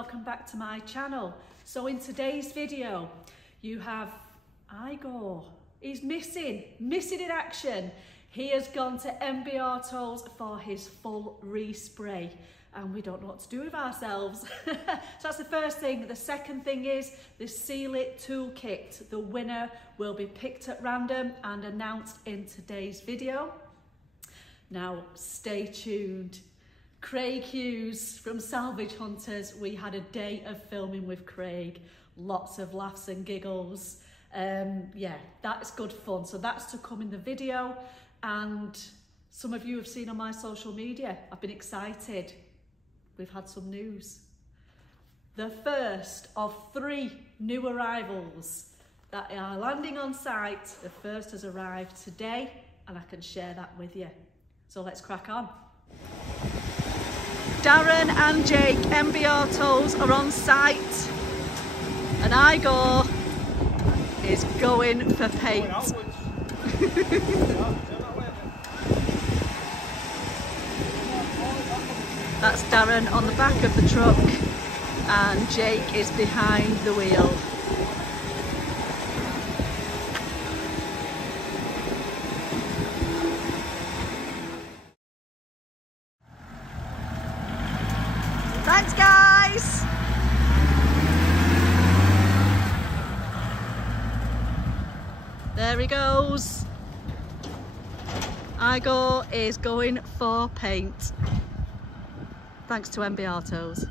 welcome back to my channel. So in today's video you have Igor. He's missing in action. He has gone to MB Autos for his full respray and we don't know what to do with ourselves. So that's the first thing. The second thing is the Seal It toolkit. The winner will be picked at random and announced in today's video. Now stay tuned. Craig Hughes from Salvage Hunters. We had a day of filming with Craig. Lots of laughs and giggles. Yeah, that's good fun. So that's to come in the video. And some of you have seen on my social media. I've been excited. We've had some news. The first of 3 new arrivals that are landing on site. The first has arrived today and I can share that with you. So let's crack on. Darren and Jake, MB Autos, are on site and Igor is going for paint. That's Darren on the back of the truck and Jake is behind the wheel. Thanks guys! There he goes. Igor is going for paint. Thanks to MB Autos.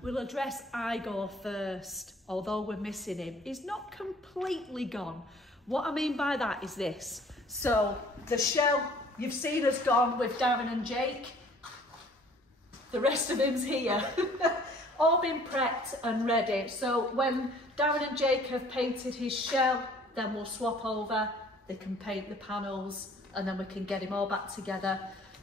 We'll address Igor first, although we're missing him. He's not completely gone. What I mean by that is this. So the shell you've seen has gone with Darren and Jake. The rest of him's here. All been prepped and ready. So when Darren and Jake have painted his shell, then we'll swap over. They can paint the panels and then we can get him all back together,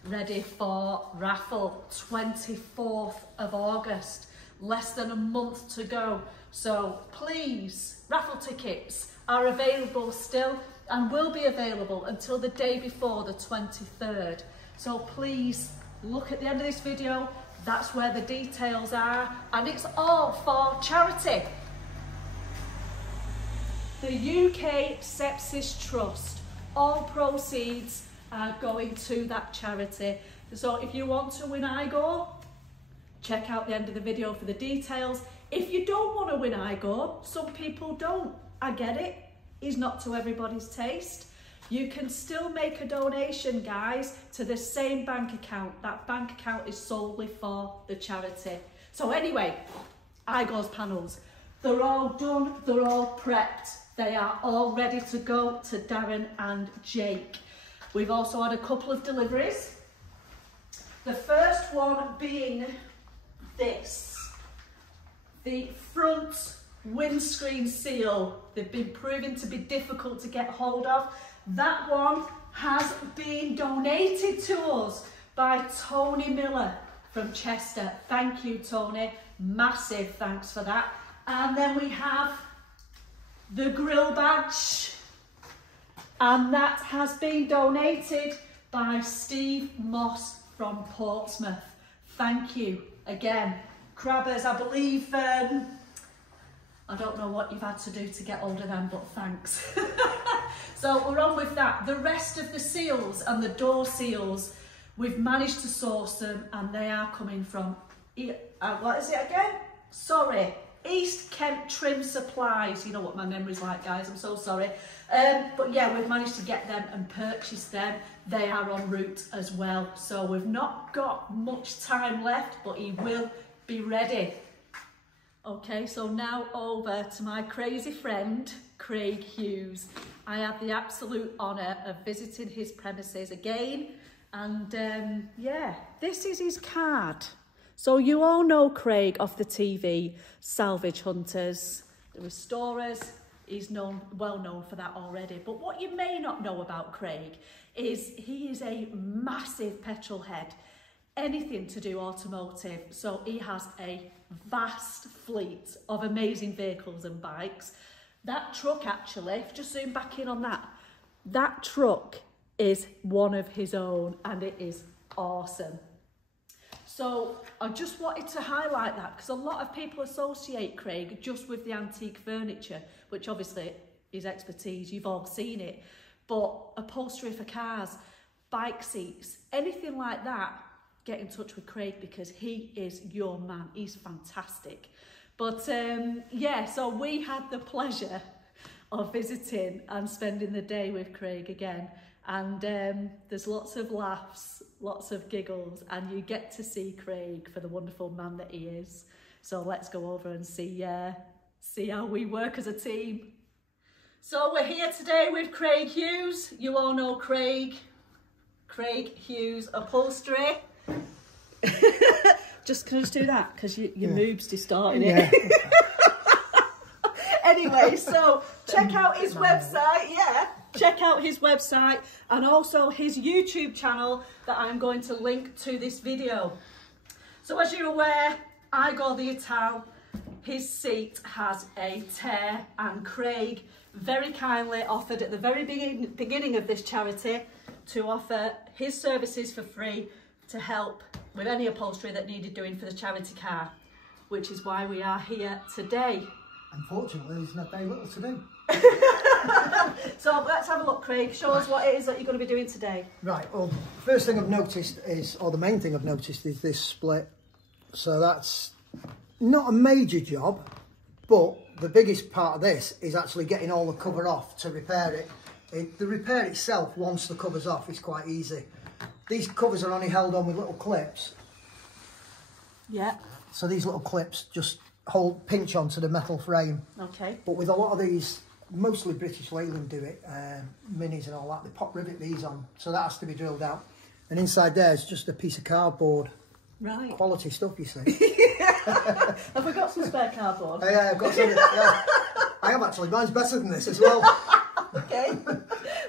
ready for raffle. 24th of August, less than a month to go. So please, raffle tickets are available still and will be available until the day before, the 23rd. So please, look at the end of this video, that's where the details are, and it's all for charity. The UK Sepsis Trust, all proceeds are going to that charity. So if you want to win Igor, check out the end of the video for the details. If you don't want to win Igor, some people don't, I get it, he's not to everybody's taste. You can still make a donation, guys, to the same bank account. That bank account is solely for the charity. So anyway, Igor's panels, they're all done, they're all prepped. They are all ready to go to Darren and Jake. We've also had a couple of deliveries. The first one being this, the front windscreen seal. They've been proving to be difficult to get hold of. That one has been donated to us by Tony Miller from Chester. Thank you, Tony. Massive thanks for that. And then we have the grill badge, and that has been donated by Steve Moss from Portsmouth. Thank you again. Crabbers, I believe, I don't know what you've had to do to get hold of them, but thanks. So we're on with that. The rest of the seals and the door seals, we've managed to source them and they are coming from, what is it again? Sorry, East Kent Trim Supplies. You know what my memory's like, guys, I'm so sorry. But yeah, we've managed to get them and purchase them. They are en route as well. So we've not got much time left, but he will be ready. Okay, so now over to my crazy friend, Craig Hughes. I had the absolute honour of visiting his premises again. And yeah, this is his card. So you all know Craig off the TV, Salvage Hunters, the restorers. He's well known for that already. But what you may not know about Craig is he is a massive petrol head. Anything to do automotive. So he has a vast fleet of amazing vehicles and bikes. That truck actually, just zoom back in on that, that truck is one of his own and it is awesome. So I just wanted to highlight that because a lot of people associate Craig just with the antique furniture, which obviously is expertise, you've all seen it, but upholstery for cars, bike seats, anything like that, get in touch with Craig because he is your man. He's fantastic. But yeah, so we had the pleasure of visiting and spending the day with Craig again, and there's lots of laughs, lots of giggles, and you get to see Craig for the wonderful man that he is. So let's go over and see how we work as a team. So we're here today with Craig Hughes. You all know Craig Hughes Upholstery. Can I just do that? Because your move's distorting it. Anyway, so check out his website, check out his website and also his YouTube channel that I'm going to link to this video. So as you're aware, I go the Ital, his seat has a tear, and Craig very kindly offered at the very beginning of this charity to offer his services for free to help with any upholstery that needed doing for the charity car, which is why we are here today. Unfortunately, there's not very little to do. So let's have a look, Craig. Show us what it is that you're going to be doing today. Right, well, first thing I've noticed is, or the main thing I've noticed is this split. So that's not a major job, but the biggest part of this is actually getting all the cover off to repair it. The repair itself, once the cover's off, is quite easy. These covers are only held on with little clips. Yeah. So these little clips just pinch onto the metal frame. Okay. But with a lot of these, mostly British Leyland do it, minis and all that, they pop rivet these on, so that has to be drilled out. And inside there is just a piece of cardboard. Right. Quality stuff, you see. Have we got some spare cardboard? Yeah, I've got some. Yeah. I have actually. Mine's better than this as well. Okay.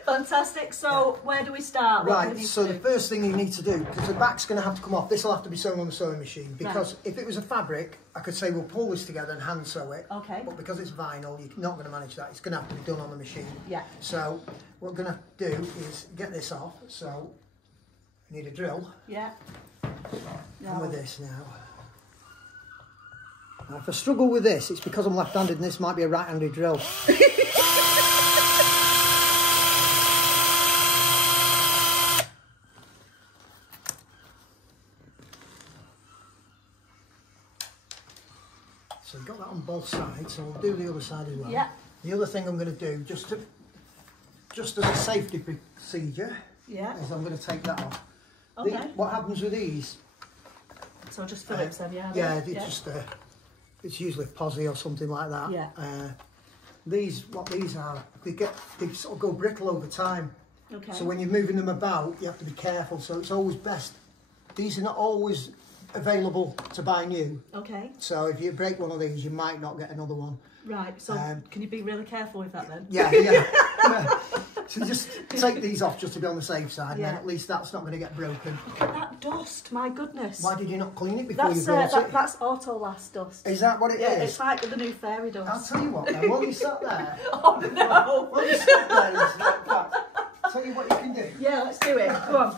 Fantastic. So where do we start? Right, so the first thing you need to do, because the back's going to have to come off, this will have to be sewn on the sewing machine, because if it was a fabric, I could say we'll pull this together and hand sew it. Okay. But because it's vinyl, you're not going to manage that. It's going to have to be done on the machine. Yeah. So what we're going to do is get this off. So I need a drill. Yeah. And with this now. Now, if I struggle with this, it's because I'm left-handed and this might be a right-handed drill. So we've got that on both sides, so we'll do the other side as well. Yeah. The other thing I'm going to do, just as a safety procedure, is I'm going to take that off. Okay. What happens with these? So just Phillips then, yeah? Yeah, it's usually posi or something like that. Yeah. What these are, they sort of go brittle over time. Okay. So when you're moving them about, you have to be careful. So it's always best. These are not always available to buy new. Okay. So if you break one of these, you might not get another one. Right. So can you be really careful with that then? Yeah. Yeah. So just take these off just to be on the safe side, and then at least that's not going to get broken. Look at that dust, my goodness. Why did you not clean it before you brought it? That's Auto Lass dust. Is that what it is? Yeah, it's like the new fairy dust. I'll tell you what then, while you sat there... Oh no! While you sat there, I'll tell you what you can do. Yeah, let's do it. Go on.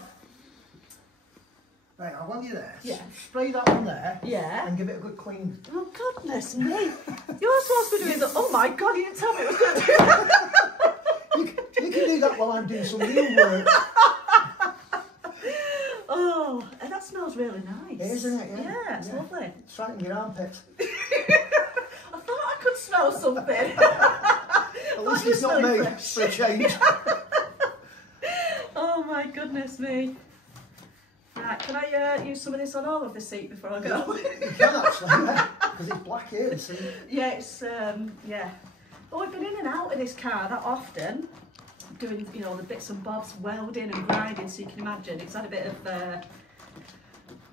Right, I'll want you there. Yeah. Spray that on there. Yeah. And give it a good clean... Oh goodness me. You're supposed to be doing that. Oh my God, you didn't tell me it was going to do that. You can do that while I'm doing some real work. Oh, and that smells really nice. It is, isn't it? Yeah, it's lovely. It's right in your armpits. I thought I could smell something. At least it's not me, for a change. Oh my goodness me. Right, can I use some of this on all of the seat before I go? You can actually, because it's black here, the seat. Yeah, it's, yeah. But we've been in and out of this car that often, doing, you know, the bits and bobs, welding and grinding, so you can imagine it's had a bit of,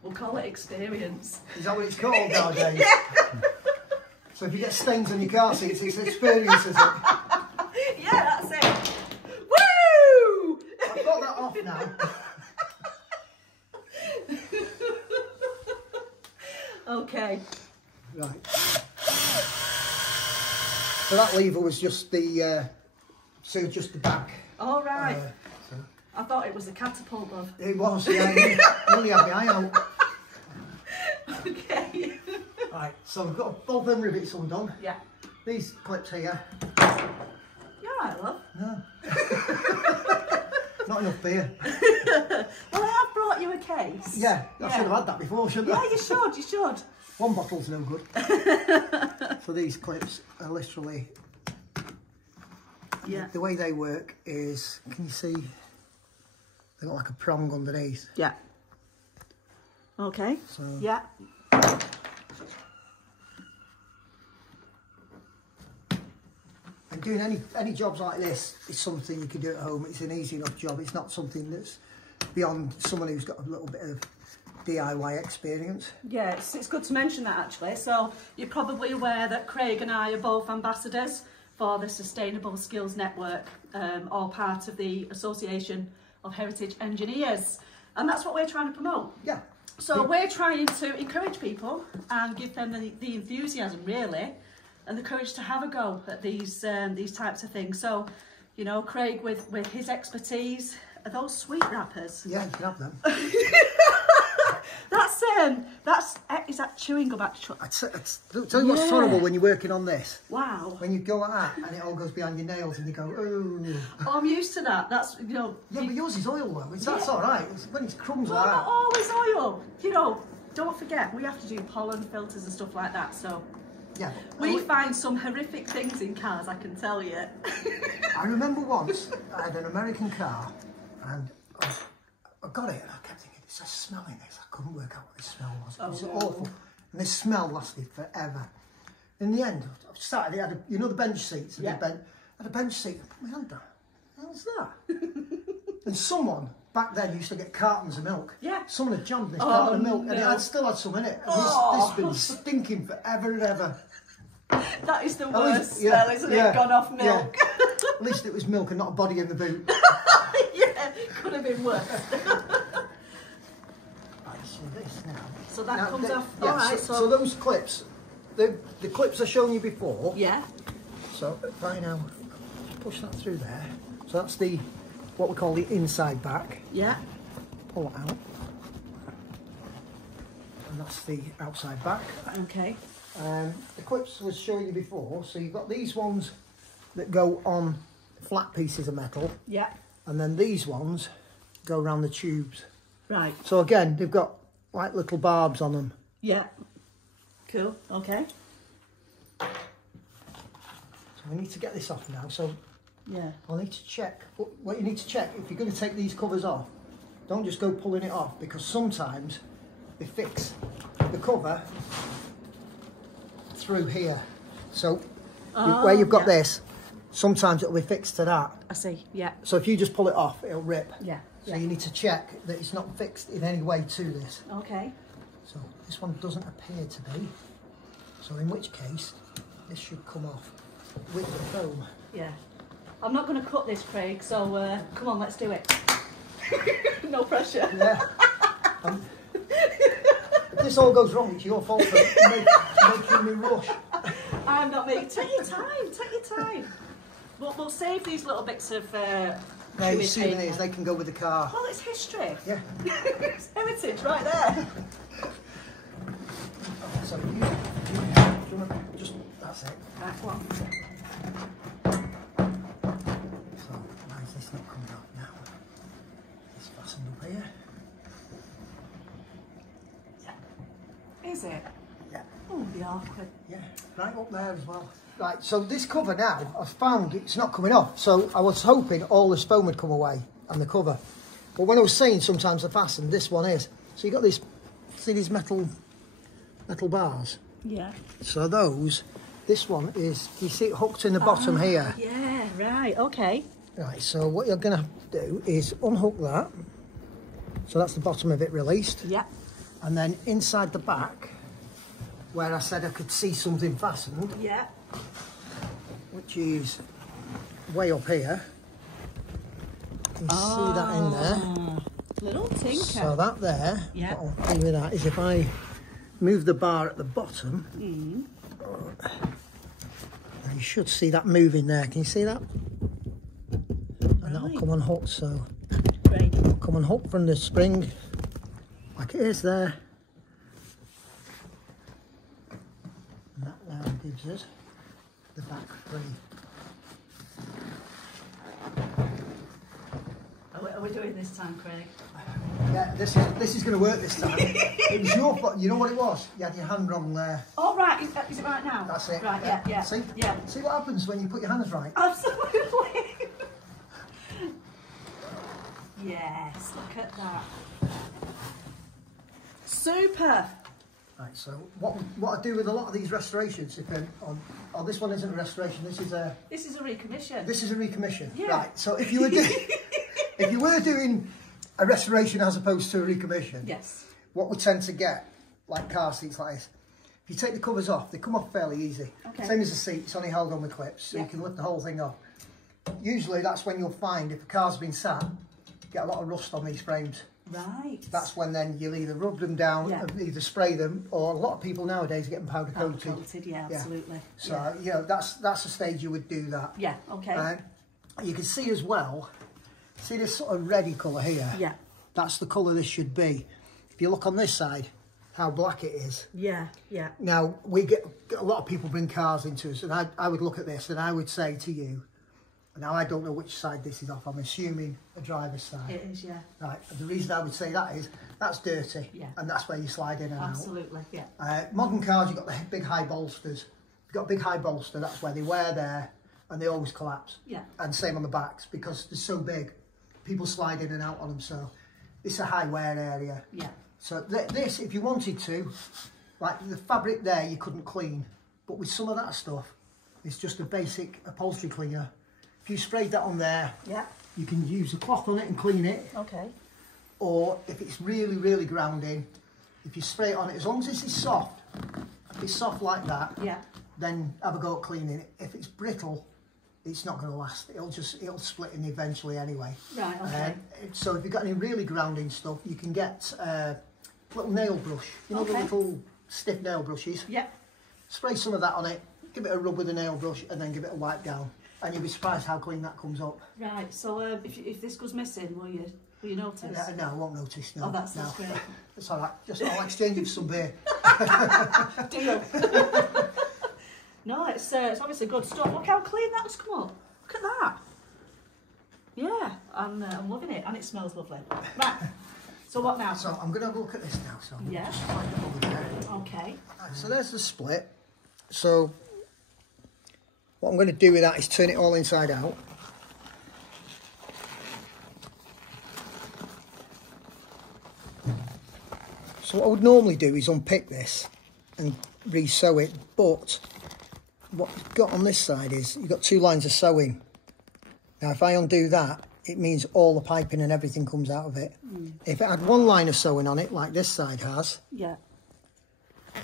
we'll call it experience. Is that what it's called nowadays? Yeah. So if you get stains on your car seats, it's experience, is it? Yeah, that's it. Woo! I've got that off now. Okay. Right. So that lever was just the, just the back. Oh right. I thought it was the catapult, love. It was, yeah. You only had my eye out. Right, so we've got both them rivets undone. Yeah. These clips here. You're right, love. No. Not enough beer. Well, I have brought you a case. Yeah, I should have had that before, shouldn't I? Yeah, you should. One bottle's no good. So these clips are literally, the way they work is, can you see, they've got like a prong underneath. Yeah. Okay. So, yeah. And doing any jobs like this is something you can do at home. It's an easy enough job. It's not something that's beyond someone who's got a little bit of DIY experience. Yeah, it's good to mention that actually. So you're probably aware that Craig and I are both ambassadors for the Sustainable Skills Network, all part of the Association of Heritage Engineers. And that's what we're trying to promote. Yeah. So we're trying to encourage people and give them the enthusiasm really, and the courage to have a go at these types of things. So, you know, Craig with his expertise, are those sweet wrappers? Yeah, you can have them. Is that chewing gum actually? Tell you what's horrible when you're working on this. Wow. When you go like that and it all goes behind your nails and you go, oh. Oh, I'm used to that. That's, you know. Yeah, but yours is oil though. That's all right. When it's crumbs like that. Not always oil. You know, don't forget, we have to do pollen filters and stuff like that, so. Yeah. We find some horrific things in cars, I can tell you. I remember once I had an American car and I got it and I kept thinking, there's a smell in this. I couldn't work out what the smell was. It was awful. And this smell lasted forever. In the end, I started, it had you know the bench seats? Yeah. I had a bench seat. I put my hand down. What was that? And someone back then used to get cartons of milk. Yeah. Someone had jammed this carton of milk and it still had some in it. And this has been stinking forever and ever. That is the worst smell, isn't it? Gone off milk. Yeah. At least it was milk and not a body in the boot. Yeah, could have been worse. This now. So that comes off. Yeah, all right. So those clips, the clips I shown you before. Yeah. So if I now push that through there. So that's what we call the inside back. Yeah. Pull it out. And that's the outside back. Okay. The clips I was showing you before. So you've got these ones that go on flat pieces of metal. Yeah. And then these ones go around the tubes. Right. So again, they've got like little barbs on them. Yeah. Cool. Okay. So we need to get this off now. So yeah, I'll need to check. What you need to check, if you're going to take these covers off, don't just go pulling it off, because sometimes they fix the cover through here. So where you've got this, sometimes it'll be fixed to that. I see. Yeah. So if you just pull it off, it'll rip. Yeah. So you need to check that it's not fixed in any way to this. Okay. So this one doesn't appear to be. So in which case, this should come off with the foam. Yeah. I'm not going to cut this, Craig, so come on, let's do it. No pressure. Yeah. If this all goes wrong, it's your fault for making me rush. I'm not making... Take your time. We'll save these little bits of... These souvenirs, they can go with the car. Well, it's history. Yeah. It's heritage right there. So that's it. Right, what? So, why is this not coming out now? It's fastened up here. Yeah. Is it? Yeah. Oh, it'll be awkward. Yeah, right up there as well. Right, so this cover now, I've found it's not coming off. So I was hoping all this foam would come away and the cover. But when I was saying sometimes they're fastened, this one is. So you've got this, see these metal bars? Yeah. So this one is, you see it hooked in the bottom here? Yeah, right, okay. Right, so what you're going to have to do is unhook that. So that's the bottom of it released. Yeah. And then inside the back, where I said I could see something fastened. Yeah. Which is way up here. You can see that in there. Little tinker. So that there, yeah. What I'll do with that is if I move the bar at the bottom, you should see that moving there. Can you see that? And that'll come unhooked, so great. It'll come unhooked from the spring, like it is there. gives us the back free. Are we doing this time, Craig? Yeah, this is going to work this time. It was your fault. You know what it was? You had your hand wrong there. Oh, right. Is it right now? That's it. Right, yeah. See? Yeah. See what happens when you put your hands right? Absolutely. Yes, look at that. Super. Right, so what I do with a lot of these restorations, if oh, this one isn't a restoration. This is a recommission. This is a recommission. Yeah. Right. So if you were doing a restoration as opposed to a recommission, yes. What we tend to get, like car seats like this, if you take the covers off, they come off fairly easy. Okay. Same as the seat, it's only held on with clips, so you can lift the whole thing off. Usually that's when you'll find if a car's been sat, you get a lot of rust on these frames. Right. That's when then you'll either rub them down, either spray them, or a lot of people nowadays are getting powder coated. Powder coated, yeah, absolutely. So, you know, that's the stage you would do that. Yeah, okay. You can see as well, see this sort of reddy colour here? Yeah. That's the colour this should be. If you look on this side, how black it is. Yeah, yeah. Now, we get a lot of people bring cars into us, and I would look at this and I would say to you, now I don't know which side this is off, I'm assuming a driver's side. It is, yeah. Right, and the reason I would say that is, that's dirty, and that's where you slide in and Absolutely, out. yeah. Modern cars, you've got the big high bolsters. You've got a big high bolster, that's where they wear there, and they always collapse. Yeah. And same on the backs, because they're so big, people slide in and out on them, so it's a high wear area. Yeah. So this, if you wanted to, like the fabric there, you couldn't clean, but with some of that stuff, it's just a basic upholstery cleaner. If you sprayed that on there, you can use a cloth on it and clean it. Okay. Or if it's really, really grounding, if you spray it on it, as long as this is soft, if it's soft like that, then have a go at cleaning it. If it's brittle, it's not going to last. It'll split in eventually anyway. Right, okay. So if you've got any really grounding stuff, you can get a little nail brush. You know the little stiff nail brushes? Yeah. Spray some of that on it, give it a rub with a nail brush, and then give it a wipe down. And you'll be surprised how clean that comes up. Right, so if this goes missing, will you notice? No, I won't notice, no. Oh, that's great. It's all right, I'll exchange you for some beer. Deal. No, it's obviously good stuff. Look how clean that has come up. Look at that. Yeah, I'm loving it, and it smells lovely. Right, so what now? So I'm going to have a look at this now. So just find it over there. Okay. Right, so there's the split. So what I'm going to do with that is turn it all inside out. So what I would normally do is unpick this and re-sew it, but what you've got on this side is you've got 2 lines of sewing. Now if I undo that, it means all the piping and everything comes out of it. If it had 1 line of sewing on it, like this side has,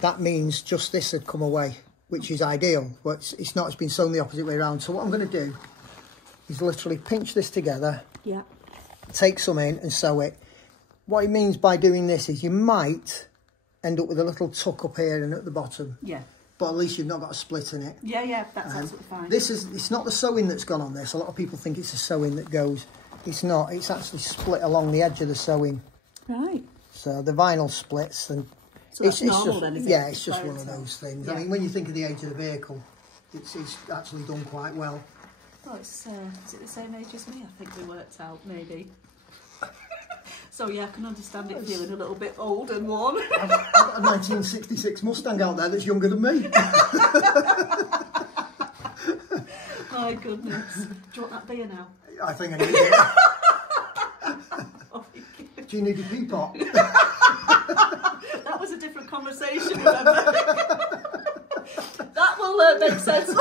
that means just this had come away, which is ideal, but it's not, it's been sewn the opposite way around. So what I'm going to do is literally pinch this together, take some in and sew it. What it means by doing this is you might end up with a little tuck up here and at the bottom. Yeah. But at least you've not got a split in it. Yeah, that's absolutely fine. It's not the sewing that's gone on this. A lot of people think it's the sewing that goes. It's not. It's actually split along the edge of the sewing. Right. So the vinyl splits, and so it's normal just, then, is it? Yeah, it's just one of those things. Yeah. I mean, when you think of the age of the vehicle, it's actually done quite well. Oh, is it the same age as me? I think we worked out, maybe. So yeah, I can understand it feeling a little bit old and worn. I've got a 1966 Mustang out there that's younger than me. My goodness. Do you want that beer now? I think I need it. Oh, do you need a teapot? That was a different conversation, remember? That will make sense.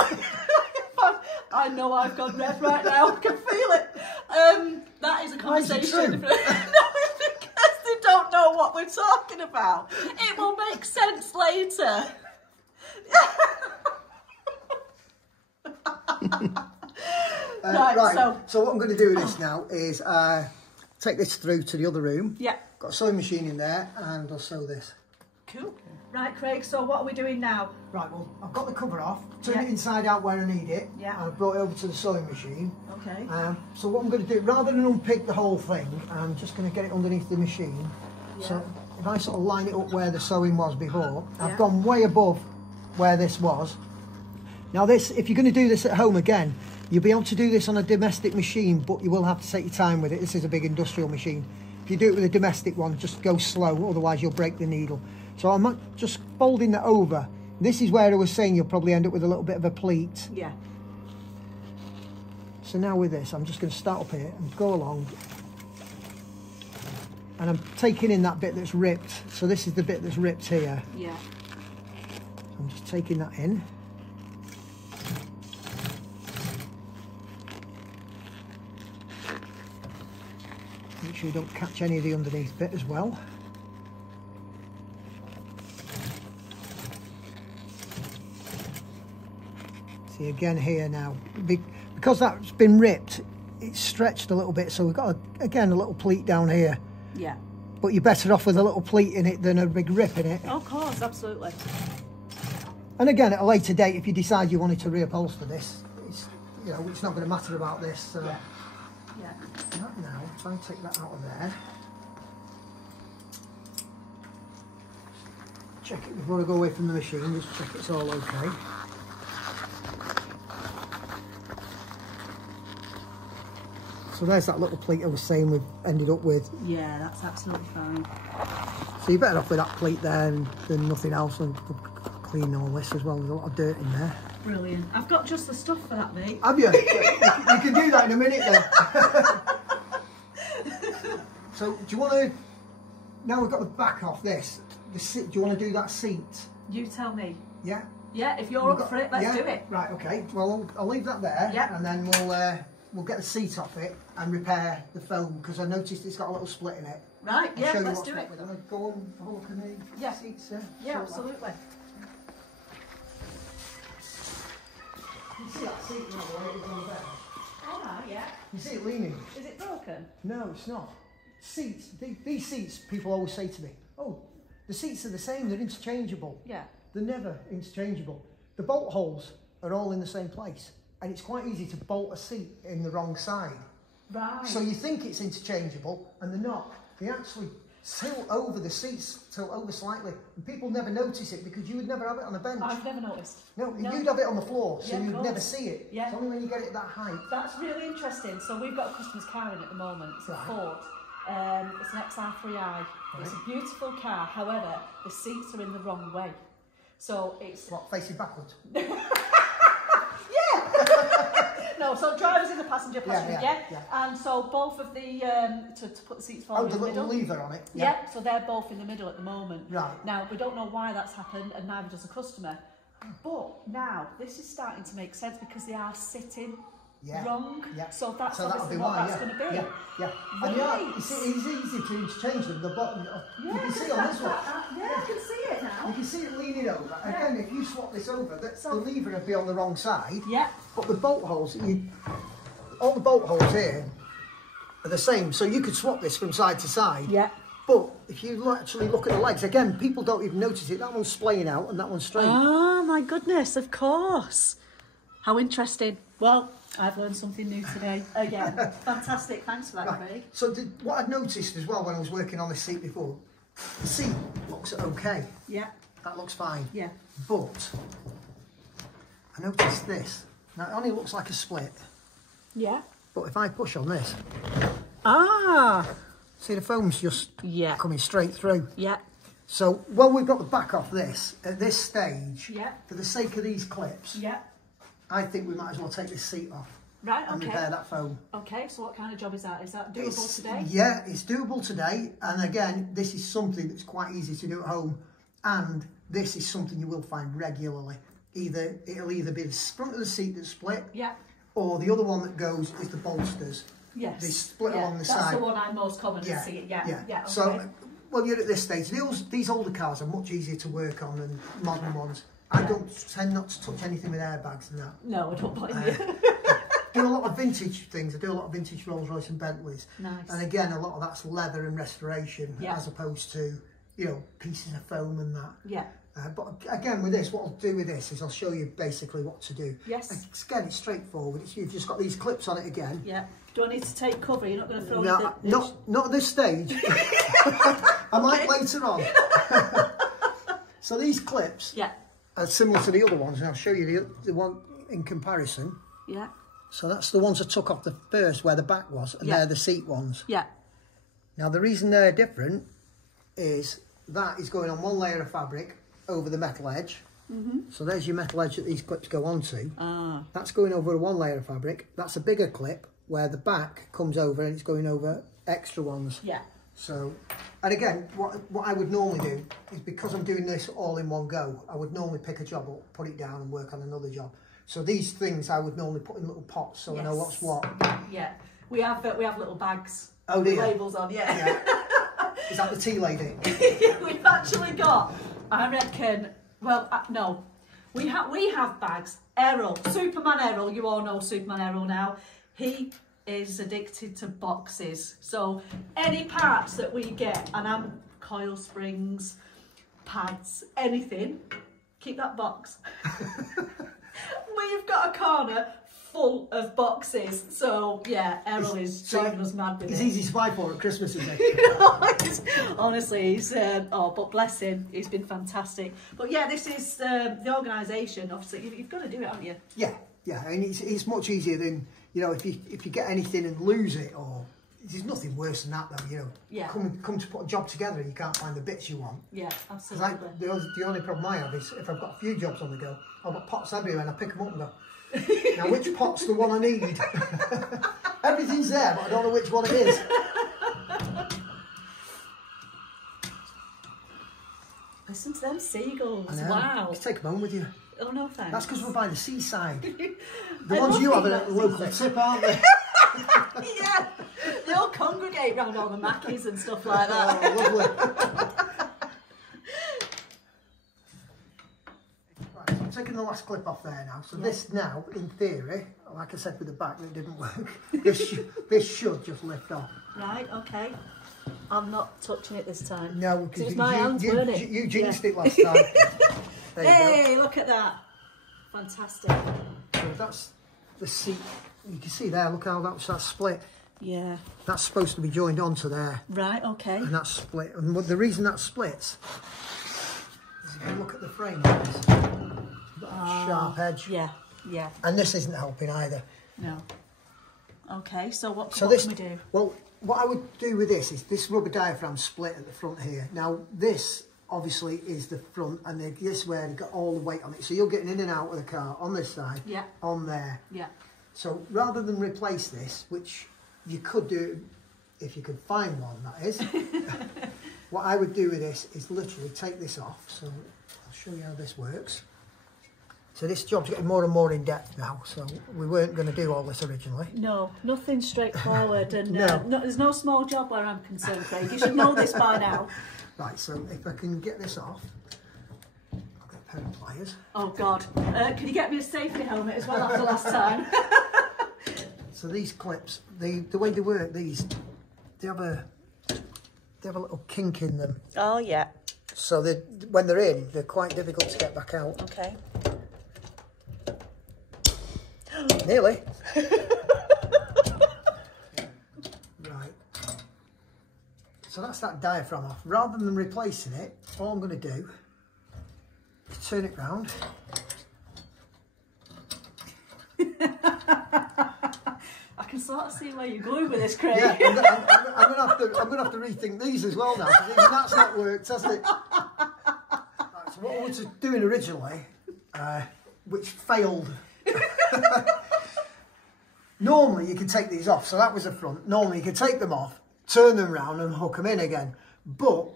I know I've gone red right now. I can feel it. That is a conversation. No, it's because they don't know what we're talking about. It will make sense later. Right. So what I'm going to do with this now is take this through to the other room. Yeah. Got a sewing machine in there, and I'll sew this. Cool. Right, Craig, so what are we doing now? Right, well, I've got the cover off, turn it inside out where I need it, and I've brought it over to the sewing machine. Okay. So what I'm going to do, rather than unpick the whole thing, I'm just going to get it underneath the machine. So if I sort of line it up where the sewing was before, I've gone way above where this was, Now this, if you're going to do this at home again, you'll be able to do this on a domestic machine, but you will have to take your time with it. This is a big industrial machine. If you do it with a domestic one, just go slow, otherwise you'll break the needle. So I'm just folding that over. This is where I was saying you'll probably end up with a little bit of a pleat. Yeah. So now with this, I'm just going to start up here and go along. And I'm taking in that bit that's ripped. So this is the bit that's ripped here. Yeah. I'm just taking that in. Make sure you don't catch any of the underneath bit as well. See again here now, because that's been ripped, it's stretched a little bit, so we've got again a little pleat down here. Yeah. But you're better off with a little pleat in it than a big rip in it. Of course, absolutely. And again, at a later date, if you decide you wanted to reupholster this, it's not going to matter about this. So yeah. That now, try and take that out of there. Check it before I go away from the machine, just check it's all okay. So there's that little pleat I was saying we've ended up with. Yeah, that's absolutely fine. So you're better off with that pleat there than nothing else, and clean all this as well. There's a lot of dirt in there. Brilliant. I've got just the stuff for that, mate. Have you? You can do that in a minute then. So do you want to, now we've got the back off this, do you want to do that seat? You tell me. Yeah? Yeah, if you're up for it, let's do it. Right, okay. Well, I'll leave that there, and then we'll get the seat off it and repair the foam, because I noticed it's got a little split in it. Right, yeah, let's do it. I'm going to go on, have a look at the seats. Yeah, absolutely. You can see that seat now, the way it is on the bed. Oh, no, yeah. You see it leaning? Is it broken? No, it's not. Seats, these seats, people always say to me, oh, the seats are the same, they're interchangeable. Yeah. They're never interchangeable. The bolt holes are all in the same place, and it's quite easy to bolt a seat in the wrong side. Right. So you think it's interchangeable, and they're not. They actually tilt over the seats, tilt over slightly, and people never notice it because you would never have it on a bench. I've never noticed. No, you'd have it on the floor, so you'd never see it. Yeah. It's only when you get it that height. That's really interesting. So we've got a customer's car in at the moment. It's a Ford. It's an XR3i. Right. It's a beautiful car. However, the seats are in the wrong way. So it's... What, facing backwards? No, so driver's in the passenger, and so both of the, to put the seats forward in the middle. Oh, the little lever on it? Yeah, so they're both in the middle at the moment. Right. Now, we don't know why that's happened, and neither does the customer. But now, this is starting to make sense because they are sitting wrong. Yeah. So that's obviously what that's going to be. Yeah. Right. And it's easy to interchange them. The bottom, you can see on this one. I can see it now. You can see it leaning over. Again, if you swap this over, the lever would be on the wrong side. Yeah. But the bolt holes, all the bolt holes here are the same. So you could swap this from side to side. Yeah. But if you actually look at the legs, again, people don't even notice it. That one's splaying out and that one's straight. Oh my goodness, of course. How interesting. Well, I've learned something new today. Again, fantastic. Thanks for that, Craig. So what I'd noticed as well when I was working on this seat before, the seat looks okay. Yeah. That looks fine. Yeah. But I noticed this. Now it only looks like a split. Yeah. But if I push on this. Ah. See, the foam's just coming straight through. Yeah. So, well, we've got the back off this at this stage. Yeah. For the sake of these clips. Yeah. I think we might as well take this seat off. Right, okay. And repair that foam. Okay, so what kind of job is that? Is that doable today? Yeah, it's doable today. And again, this is something that's quite easy to do at home. And this is something you will find regularly. It'll either be the front of the seat that's split. Yeah. Or the other one that goes is the bolsters. Yes. They split along the side. That's the one I most commonly see. Yeah. Okay. So, well, you're at this stage. These older cars are much easier to work on than modern ones. I don't tend not to touch anything with airbags and that. No, I don't blame you. Do a lot of vintage things. I do a lot of vintage Rolls Royce and Bentleys. Nice. And again, a lot of that's leather and restoration as opposed to, pieces of foam and that. Yeah. But again, with this, what I'll do with this is I'll show you basically what to do. Yes. Again, it's straightforward. You've just got these clips on it again. Yeah. Do I need to take cover? You're not going to throw anything? Not at this stage. I might later on. So these clips similar to the other ones, and I'll show you the one in comparison. Yeah. So that's the ones I took off the first where the back was, and they're the seat ones. Yeah. Now the reason they're different is that is going on one layer of fabric over the metal edge. So there's your metal edge that these clips go onto. That's going over one layer of fabric. That's a bigger clip where the back comes over and it's going over extra ones. Yeah. So, and again, what I would normally do is, because I'm doing this all in one go, I would normally pick a job up, put it down and work on another job. So these things I would normally put in little pots so I know what's what. Yeah, we have little bags. Oh dear. Labels on, yeah. Is that the tea lady? We've actually got, I reckon, well, no, we have bags. Errol, Superman Errol, you all know Superman Errol now. He is addicted to boxes. So any parts that we get, and coil springs, pads, anything, keep that box. We've got a corner full of boxes. So yeah, Errol is driving us mad with it. It's easy to buy for at Christmas, isn't it? Honestly, he's but bless him, he's been fantastic. But yeah, this is the organisation. Obviously, you've got to do it, haven't you? Yeah, yeah. I mean, it's much easier than, you know, if you get anything and lose it, or there's nothing worse than that, though. You know, come to put a job together and you can't find the bits you want. Yeah, absolutely. Like, the only problem I have is if I've got a few jobs on the go, I've got pots everywhere and I pick them up and go, now which pot's the one I need? Everything's there, but I don't know which one it is. Listen to them seagulls. Wow. You can take them home with you. Oh no, thanks. That's because we're by the seaside. The ones you have are at the local tip, aren't they? Yeah, they all congregate around all the Mackies and stuff like that. Oh, lovely. Right, so I'm taking the last clip off there now. So this now, in theory, like I said with the back, that didn't work. This should just lift off. Right, okay. I'm not touching it this time. No, because it was my hands, weren't it? You jinxed it last time. Hey, look at that. Fantastic. So that's the seat. You can see there, look how that's split. Yeah. That's supposed to be joined onto there. Right, okay. And that's split. And the reason that splits is if you look at the frame, it's got a sharp edge. Yeah, yeah. And this isn't helping either. No. Okay, so what can we do? Well, what I would do with this is this rubber diaphragm split at the front here. Now, this obviously is the front, and this where they've got all the weight on it. So you're getting in and out of the car on this side, on there. Yeah. So rather than replace this, which you could do if you could find one, that is, what I would do with this is literally take this off. So I'll show you how this works. So this job's getting more and more in depth now, so we weren't going to do all this originally. No, nothing straightforward, and no, there's no small job where I'm concerned, Craig. You should know this by now. Right, so if I can get this off, I've got a pair of pliers. Oh God, can you get me a safety helmet as well after last time? So these clips, the way they work, they have a little kink in them. Oh yeah. So when they're in, they're quite difficult to get back out. Okay. Nearly. Right. So that's that diaphragm off. Rather than replacing it, all I'm going to do is turn it round. I can sort of see where you're going with this, Craig. Yeah, I'm gonna have to rethink these as well now, because even that's not worked, has it? Right, so what I was doing originally, which failed. Normally you can take these off, so that was the front. Normally you can take them off, turn them round and hook them in again, but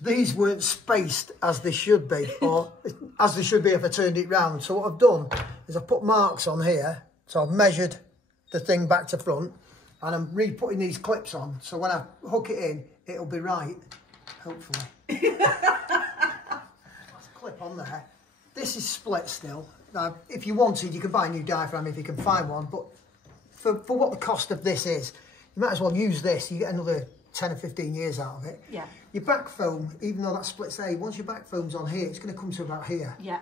these weren't spaced as they should be, or as they should be if I turned it round. So what I've done is I've put marks on here, so I've measured the thing back to front, and I'm re-putting these clips on, so when I hook it in, it'll be right, hopefully. That's a clip on there. This is split still. Now, if you wanted, you can buy a new diaphragm if you can find one, but for what the cost of this is, you might as well use this. You get another 10 or 15 years out of it. Yeah. Your back foam, even though that splits there, once your back foam's on here, it's going to come to about here. Yeah.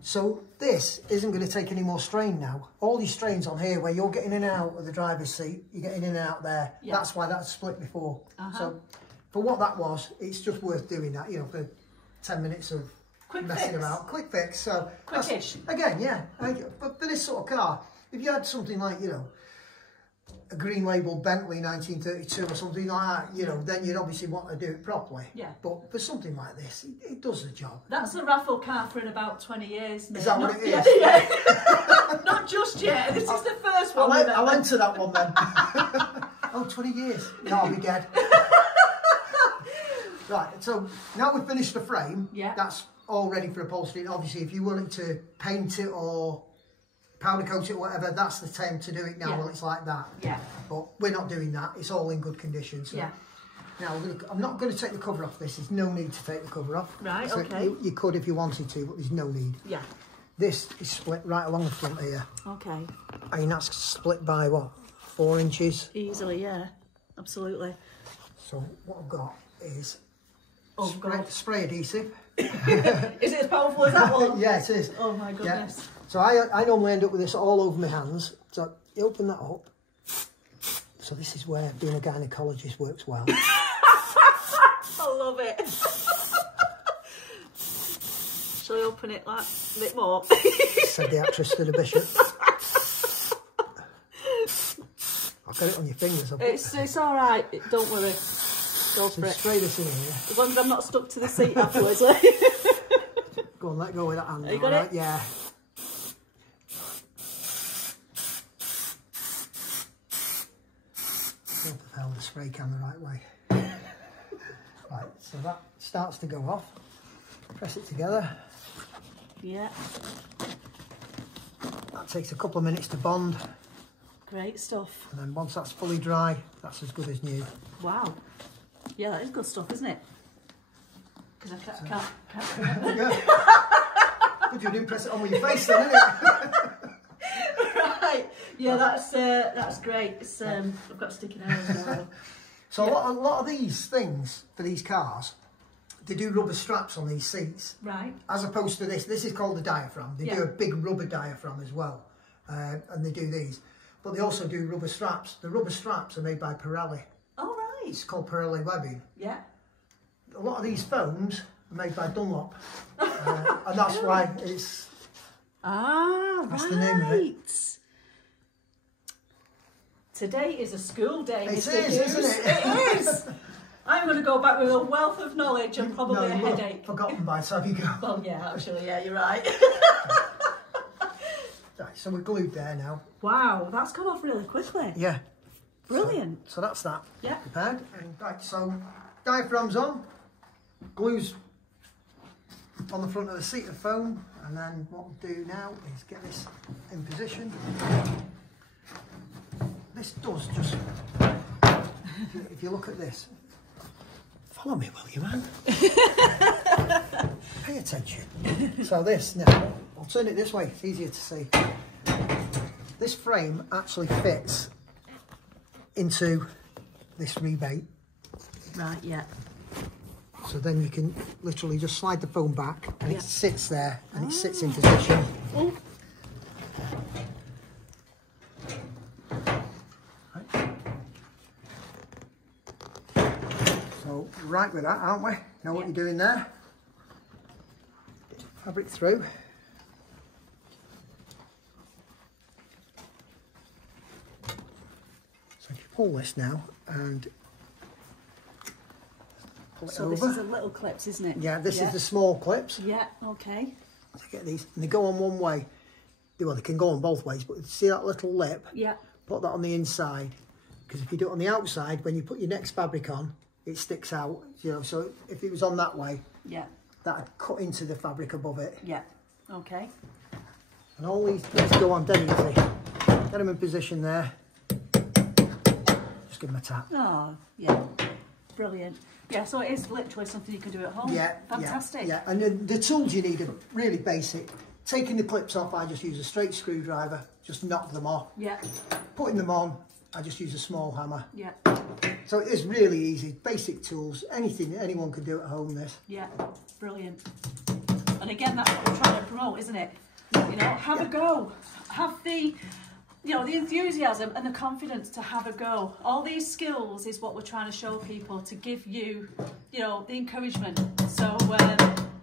So this isn't going to take any more strain now. All these strains on here, where you're getting in and out of the driver's seat, you're getting in and out there. Yeah. That's why that's split before. So for what that was, it's just worth doing that, you know, for 10 minutes of messing about. Quick fix. So quickish. Again, yeah. But for this sort of car, if you had something like, you know, a green label Bentley 1932 or something like that, you know, then you'd obviously want to do it properly. Yeah. But for something like this, it does the job. That's the raffle car for in about 20 years, mate. Is that what it is? Yeah. Not just yet. This is the first one. I'll enter that one then. Oh, 20 years. No, I'll be dead. Right, so now we've finished the frame. Yeah. That's all ready for upholstery. Obviously, if you're willing to paint it or powder coat it or whatever, that's the time to do it now while it's like that. Yeah. But we're not doing that. It's all in good condition. So. Yeah. Now, I'm not going to take the cover off this. There's no need to take the cover off. Right, so okay. You could if you wanted to, but there's no need. Yeah. This is split right along the front here. Okay. I mean, that's split by, what, 4 inches? Easily, yeah. Absolutely. So what I've got is spray adhesive. Is it as powerful as that one? Yeah, it is. Oh my goodness. Yeah. So I normally end up with this all over my hands. So you open that up. So this is where being a gynecologist works well. I love it. Shall I open it like a bit more? Said the actress to the bishop. I've got it on your fingers. It's all right. Don't worry. Go for it. Spray this in here. As long as I'm not stuck to the seat afterwards. Go on, let go with that hand. You got it? Yeah. Hope I've held the spray can the right way. Right, so that starts to go off. Press it together. Yeah. That takes a couple of minutes to bond. Great stuff. And then once that's fully dry, that's as good as new. Wow. Yeah, that is good stuff, isn't it? Because I can't remember. Yeah. Good, you didn't press it on with your face then, isn't it? Right. Yeah, that's great. It's, I've got sticky nose now. So a lot of these things for these cars, they do rubber straps on these seats. Right. As opposed to this is called the diaphragm. They do a big rubber diaphragm as well. And they do these. But they also do rubber straps. The rubber straps are made by Pirelli. Oh, right. It's called Pirelli webbing. Yeah. A lot of these foams are made by Dunlop. And that's why it's... That's the name of it. Today is a school day, It Mr. is, Hughes. isn't it? It is. I'm going to go back with a wealth of knowledge and probably a headache. Forgotten by the time you go. Well, yeah, actually, yeah, you're right. Right, so we're glued there now. Wow, that's come off really quickly. Yeah. Brilliant. So that's that. Yeah. Prepared. And right, so diaphragm's on, glue's on the front of the seat of foam, and then what we'll do now is get this in position. This does just, if you look at this, follow me, will you, man? Pay attention. So this, now, I'll turn it this way, it's easier to see. This frame actually fits into this rebate. Right, yeah. So then you can literally just slide the foam back and it sits there and it sits in position. Oh. Right. So right with that, aren't we? Know what you're doing there. Fabric through. So if you pull this now and pull it over. This is the little clips, isn't it? Yeah, this is the small clips. Yeah, okay. So get these, and they go on one way. Well, they can go on both ways, but see that little lip? Yeah. Put that on the inside, because if you do it on the outside, when you put your next fabric on, it sticks out, you know, so if it was on that way, that'd cut into the fabric above it. Yeah, okay. And all these go on dead easy. Get them in position there. Just give them a tap. Oh, yeah. Brilliant. Yeah, so it is literally something you can do at home. Yeah. Fantastic. Yeah, and the tools you need are really basic. Taking the clips off, I just use a straight screwdriver, just knock them off. Yeah. Putting them on, I just use a small hammer. Yeah. So it is really easy, basic tools, anything anyone can do at home, this. Yeah, brilliant. And again, that's what we're trying to promote, isn't it? You know, have a go. Have the, you know, the enthusiasm and the confidence to have a go. All these skills is what we're trying to show people, to give you, you know, the encouragement. So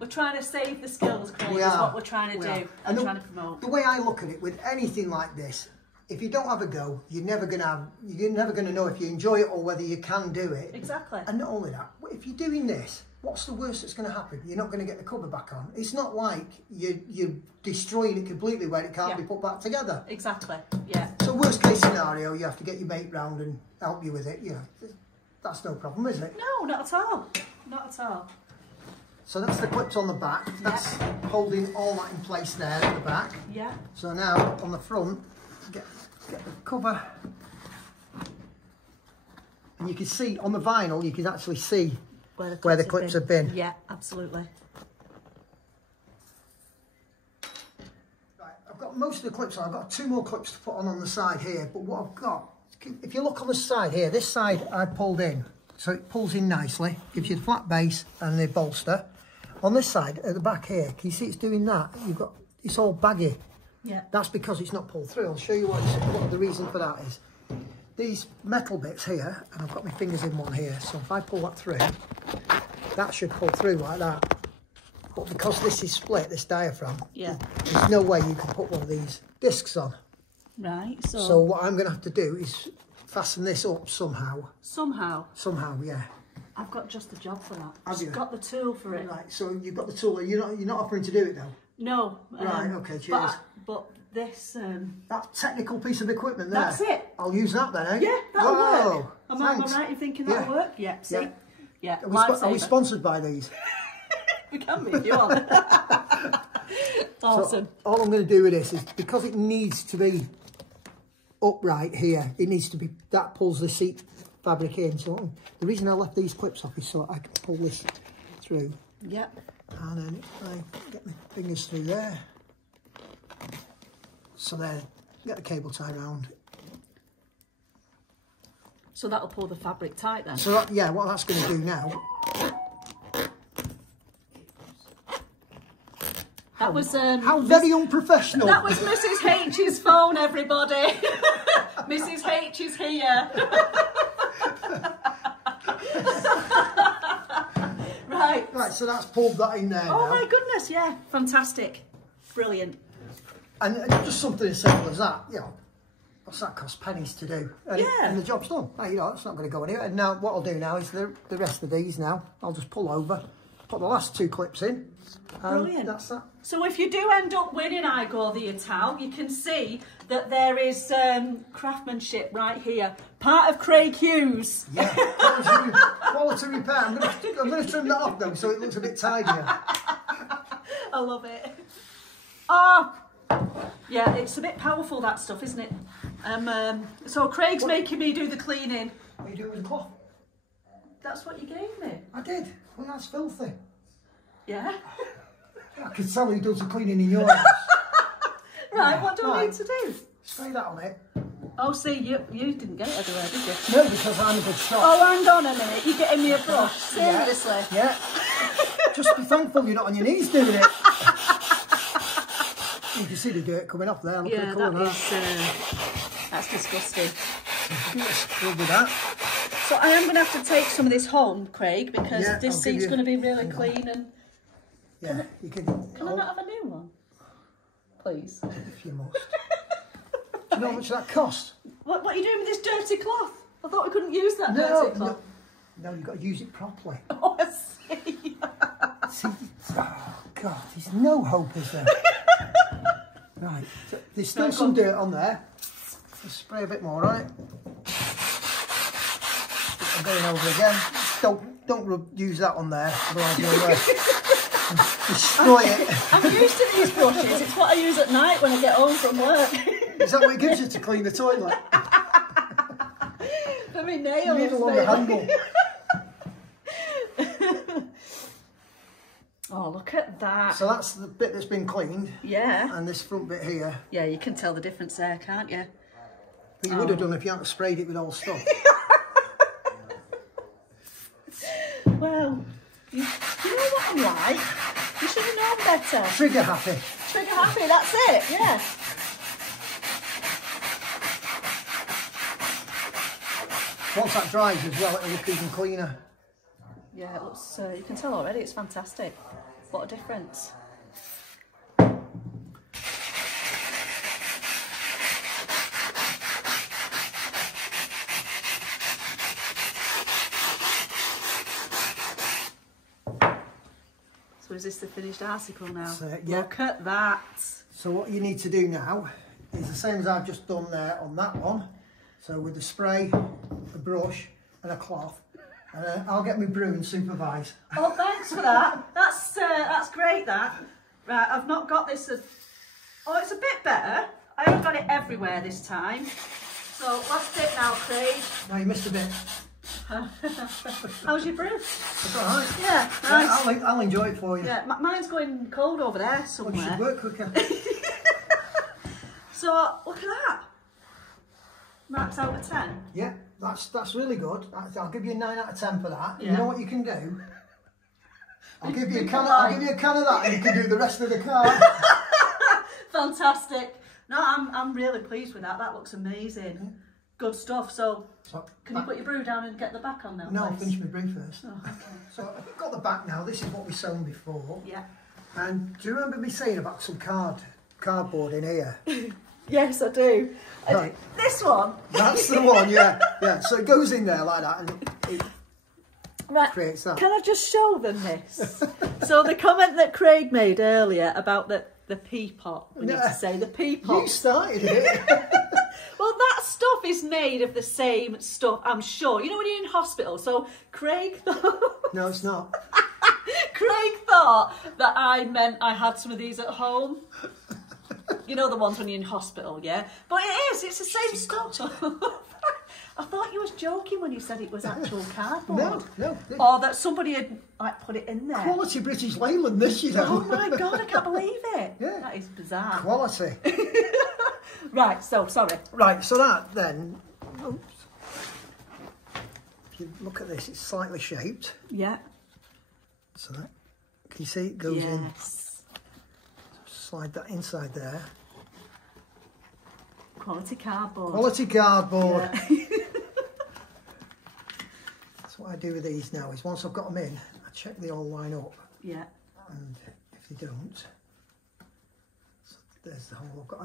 We're trying to save the skills, Craig, is what we're trying to do and trying to promote. The way I look at it, with anything like this, if you don't have a go, you're never gonna know if you enjoy it or whether you can do it. Exactly. And not only that, if you're doing this, what's the worst that's going to happen? You're not going to get the cover back on. It's not like you're destroying it completely where it can't be put back together. Exactly. Yeah. So worst case scenario, you have to get your mate round and help you with it. You know, that's no problem, is it? No, not at all. Not at all. So that's the clips on the back. That's holding all that in place there at the back. Yeah. So now on the front, get the cover, and you can see on the vinyl, you can actually see where the clips have been. Yeah, absolutely. Right, I've got most of the clips on. I've got 2 more clips to put on the side here, but what I've got, if you look on the side here, this side I pulled in, so it pulls in nicely, gives you the flat base and the bolster. On this side, at the back here, can you see it's doing that? It's all baggy. Yeah. That's because it's not pulled through. I'll show you what the reason for that is. These metal bits here, and I've got my fingers in one here, so if I pull that through, that should pull through like that. But because this is split, this diaphragm, there's no way you can put one of these discs on. Right, so what I'm going to have to do is fasten this up somehow. Somehow? Somehow, yeah. I've got just the job for that. Have you? I've got the tool for it. Right, so you've got the tool. You're not offering to do it though? No. Right, okay, cheers. But this... that technical piece of equipment there. That's it. I'll use that then, eh? Yeah, that'll work. Am I Thanks. right in thinking that'll work? Yeah, see? Yeah. Are we sponsored by these? We can be if you want. Awesome. So all I'm going to do with this is, because it needs to be upright here, it needs to be, that pulls the seat fabric in. So the reason I left these clips off is so I can pull this through. Yep. And then I get my fingers through there. So there, get the cable tie round. So that'll pull the fabric tight then? So yeah, what that's going to do now. That was how very unprofessional. That was Mrs. H's phone, everybody. Mrs. H is here. Right, so that's pulled that in there. Oh now. my goodness, yeah, fantastic, brilliant. And just something as simple as that, you know, what's that cost? Pennies to do. And the job's done. You know, it's not going to go anywhere. And now what I'll do now is the rest of these now, I'll just pull over, put the last 2 clips in. Brilliant. That's that. So if you do end up winning I Go the Ital, you can see that there is craftsmanship right here. Part of Craig Hughes. Yeah, quality repair. I'm going to trim that off though, so it looks a bit tidier. I love it. Oh, yeah, it's a bit powerful, that stuff, isn't it? So Craig's making me do the cleaning. What are you doing with the cloth? That's what you gave me. I did. Well, that's filthy. Yeah? I can tell who does the cleaning in your house. Right, what do I need to do? Spray that on it. Oh, see, you didn't get it everywhere, did you? No, because I'm a good shot. Oh, hang on a minute. You're getting me a brush. Seriously? Yeah. Just be thankful you're not on your knees doing it. You can see the dirt coming off there. Look at the colour that's disgusting. Good with that. So I am going to have to take some of this home, Craig, because this seat's going to be really clean and... Yeah, you can... Can I not have a new one? Please. If you must. Do you know how much that cost? What are you doing with this dirty cloth? I thought we couldn't use that dirty cloth. No, you've got to use it properly. Oh, I see. Oh, God, there's no hope, is there? Right, so there's still some dirt on there. Just spray a bit more on it. I'm going over again. Don't use that on there, otherwise you'll destroy it. I'm used to these brushes. It's what I use at night when I get home from work. Is that what it gives you to clean the toilet? For my nails. You need a longer handle. Oh, look at that. So that's the bit that's been cleaned. Yeah. And this front bit here. Yeah, you can tell the difference there, can't you? But you would have done if you hadn't sprayed it with all stuff. Well, you know what I'm like? You should have known better. Trigger happy. Trigger happy, that's it, yeah. Once that dries as well, it'll look even cleaner. Yeah, it looks, you can tell already, it's fantastic. What a difference. So is this the finished article now? Yeah. Look at that. So what you need to do now is the same as I've just done there on that one. So with the spray, a brush and a cloth, and I'll get my brew and supervise. Oh, thanks for that. That's great, that. Right, I've not got this. Oh, it's a bit better. I haven't got it everywhere this time. So last bit now, Craig. No, you missed a bit. How's your brew? That's all right. Yeah, nice. I'll enjoy it for you. Yeah, mine's going cold over there somewhere. Well, you should work quicker. So look at that. Marks out of 10. Yeah, that's really good. I'll give you a 9 out of 10 for that. Yeah. You know what you can do? I'll give you a can of that, and you can do the rest of the car. Fantastic. No, I'm really pleased with that. That looks amazing. Yeah. Good stuff. So can you put your brew down and get the back on now? No, please? I'll finish my brew first. Oh, okay. So I've got the back now. This is what we sewn before. Yeah. And do you remember me saying about some cardboard in here? Yes, I do. Right. This one? That's the one, yeah. Yeah, so it goes in there like that and it creates that. Can I just show them this? So the comment that Craig made earlier about the pea pot, we need to say the pea pot. You started it. Well, that stuff is made of the same stuff, I'm sure. You know when you're in hospital, so Craig thought... No, it's not. Craig thought that I meant I had some of these at home. You know the ones when you're in hospital, yeah? But it is, it's the same stuff. I thought you was joking when you said it was actual cardboard. No. Or that somebody had like put it in there. Quality British Leyland, this, you know. Oh my God, I can't believe it. Yeah. That is bizarre. Quality. Right, so, sorry. Right, so that then, oops. If you look at this, it's slightly shaped. Yeah. So that, can you see it goes in? Yes. Slide that inside there. Quality cardboard. Quality cardboard. Yeah. That's what I do with these now, is once I've got them in, I check they all line up. Yeah. And if they don't, so there's the hole. I've got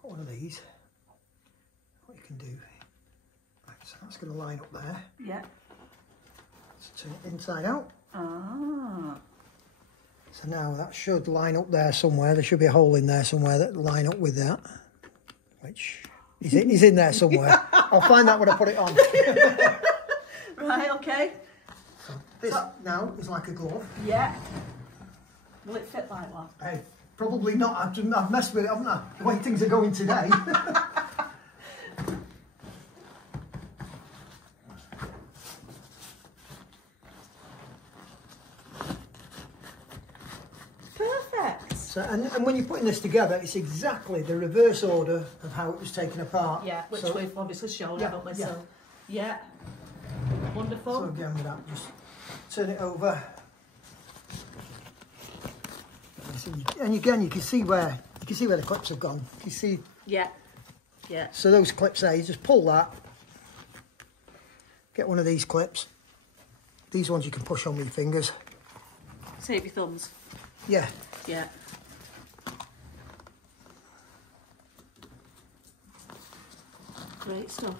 one of these. What you can do, right, so that's going to line up there. Yeah. So turn it inside out. Ah. So now that should line up there somewhere. There should be a hole in there somewhere that will line up with that. Which is in there somewhere. I'll find that when I put it on. Right, okay. So this now is like a glove. Yeah. Will it fit like one? Hey, probably not. I've messed with it, haven't I? The way things are going today. Perfect. So, and when you're putting this together, it's exactly the reverse order of how it was taken apart. Yeah, which we've obviously shown, haven't we? Yeah. So, yeah. Wonderful. So again with that, just turn it over. And again, you can see where the clips have gone. You see? Yeah. Yeah. So those clips there, you just pull that. Get one of these clips. These ones you can push on with your fingers. Save your thumbs. Yeah. Yeah. Great stuff.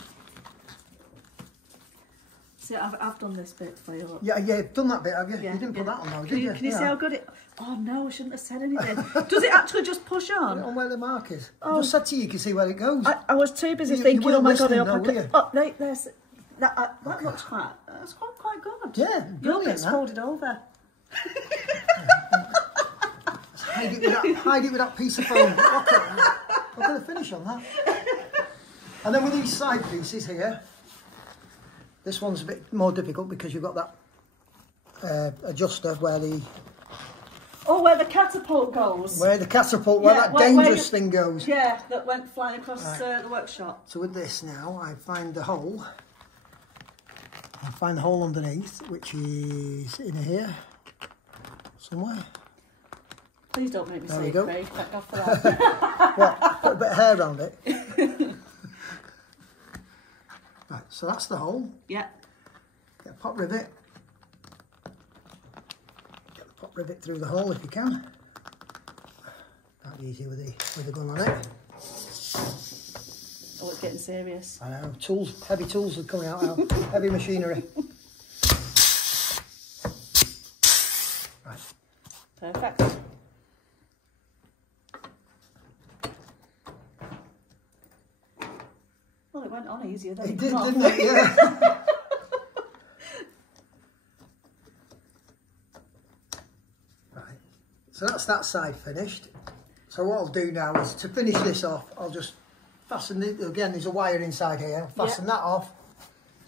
See, I've done this bit for you. Yeah, you've done that bit, have you? Yeah, You didn't put that on now, did you? Can you see how good it... Oh no, I shouldn't have said anything. Does it actually just push on? Put it on where the mark is. Oh. I just said to you, you can see where it goes. I was too busy You thinking, oh my God, listening, I hope I though, can... Oh, right, there's... That Okay. looks that's quite good. Yeah, Your brilliant, bit's folded over. Hide it with that piece of foam. Look at that. I've got to finish on that. And then with these side pieces here, this one's a bit more difficult because you've got that adjuster where the... Oh, where the catapult goes. Where the catapult, where that dangerous thing goes. Yeah, that went flying across the workshop. So with this now, I find the hole. I find the hole underneath, which is in here somewhere. Please don't make me There say we go. Craig. Thank God for that. What? Put a bit of hair around it. Right, so that's the hole. Yeah. Get a pop rivet. Get the pop top rivet through the hole if you can. That'd be easy with the gun on it. Oh, it's getting serious. I know, tools, heavy tools are coming out now, heavy machinery. Right. Perfect. Well, it went on easier than it did, didn't it? Yeah. Right. So that's that side finished. So what I'll do now is to finish this off, I'll just fasten it. Again, there's a wire inside here. I'll fasten that off.